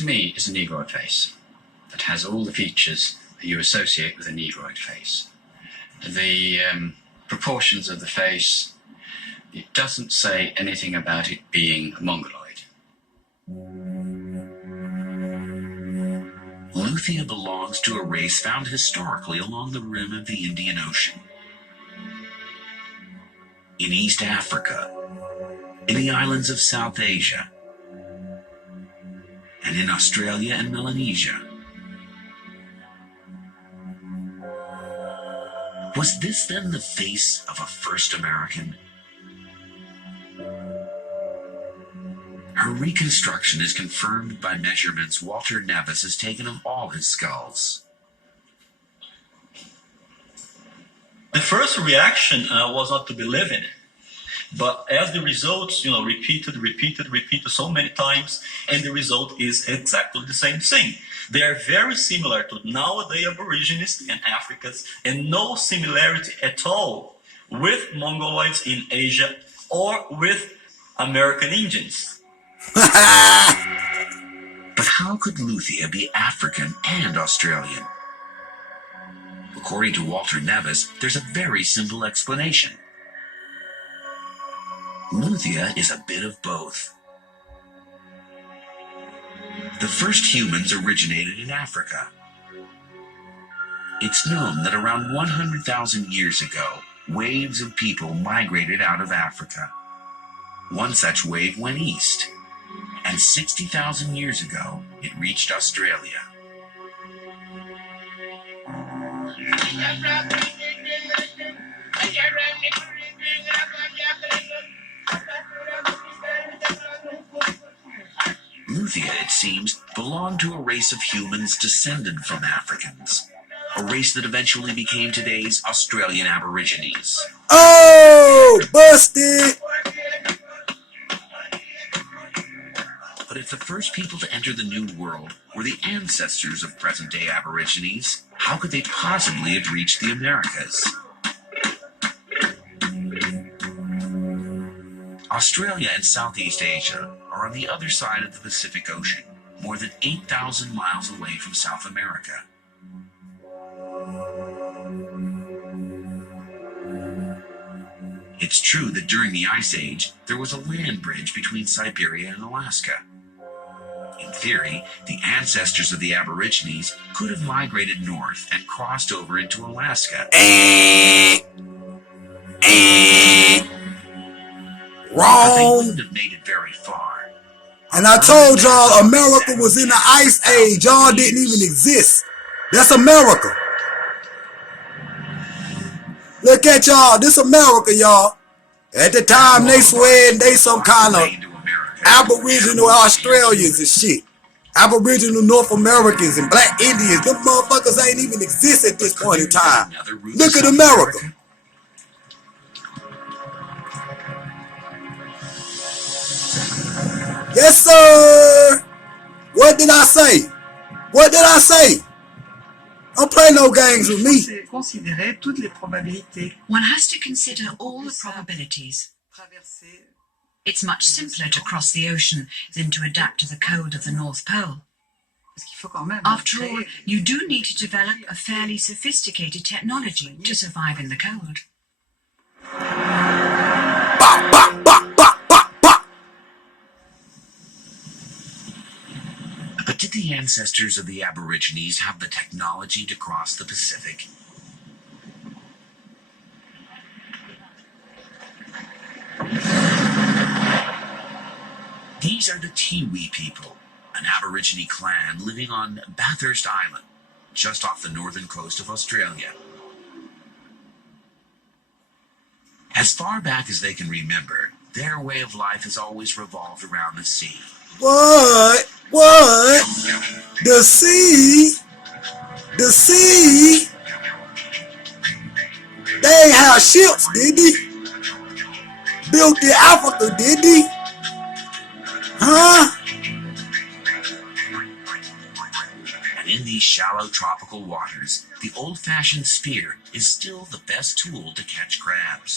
to me is a Negroid face that has all the features that you associate with a Negroid face. The proportions of the face, it doesn't say anything about it being Mongoloid. Luthia belongs to a race found historically along the rim of the Indian Ocean, in East Africa, in the islands of South Asia, and in Australia and Melanesia. Was this then the face of a first American? Her reconstruction is confirmed by measurements Walter Nevis has taken of all his skulls. The first reaction was not to believe in it. But as the results, repeated so many times, and the result is exactly the same thing. They are very similar to nowadays Aborigines and Africans, and no similarity at all with Mongoloids in Asia or with American Indians. But how could Luthia be African and Australian? According to Walter Nevis, there's a very simple explanation. Luthia is a bit of both. The first humans originated in Africa. It's known that around 100,000 years ago, waves of people migrated out of Africa. One such wave went east, and 60,000 years ago, it reached Australia. Luthia, it seems, belonged to a race of humans descended from Africans, a race that eventually became today's Australian Aborigines. Oh, busted! But if the first people to enter the New World were the ancestors of present-day Aborigines, how could they possibly have reached the Americas? Australia and Southeast Asia are on the other side of the Pacific Ocean, more than 8,000 miles away from South America. It's true that during the Ice Age, there was a land bridge between Siberia and Alaska. In theory, the ancestors of the Aborigines could have migrated north and crossed over into Alaska. Wrong. But they wouldn't have made it very far. And I told y'all America was in the Ice Age. Y'all didn't even exist. That's America. Look at y'all. This America, y'all. At the time, they swear they some kind of Aboriginal Australians and shit. Aboriginal North Americans and Black Indians. Them motherfuckers ain't even exist at this point in time. Look at America. Yes, sir. What did I say? What did I say? Don't play no games with me. One has to consider all the probabilities. It's much simpler to cross the ocean than to adapt to the cold of the North Pole. After all, you do need to develop a fairly sophisticated technology to survive in the cold. Bop, bop, bop, bop, bop, bop. But did the ancestors of the Aborigines have the technology to cross the Pacific? These are the Tiwi people, an Aborigine clan living on Bathurst Island, just off the northern coast of Australia. As far back as they can remember, their way of life has always revolved around the sea. What? What? The sea? The sea? They ain't have ships, did they? Built in Africa, did they? Huh? And in these shallow tropical waters, the old-fashioned spear is still the best tool to catch crabs.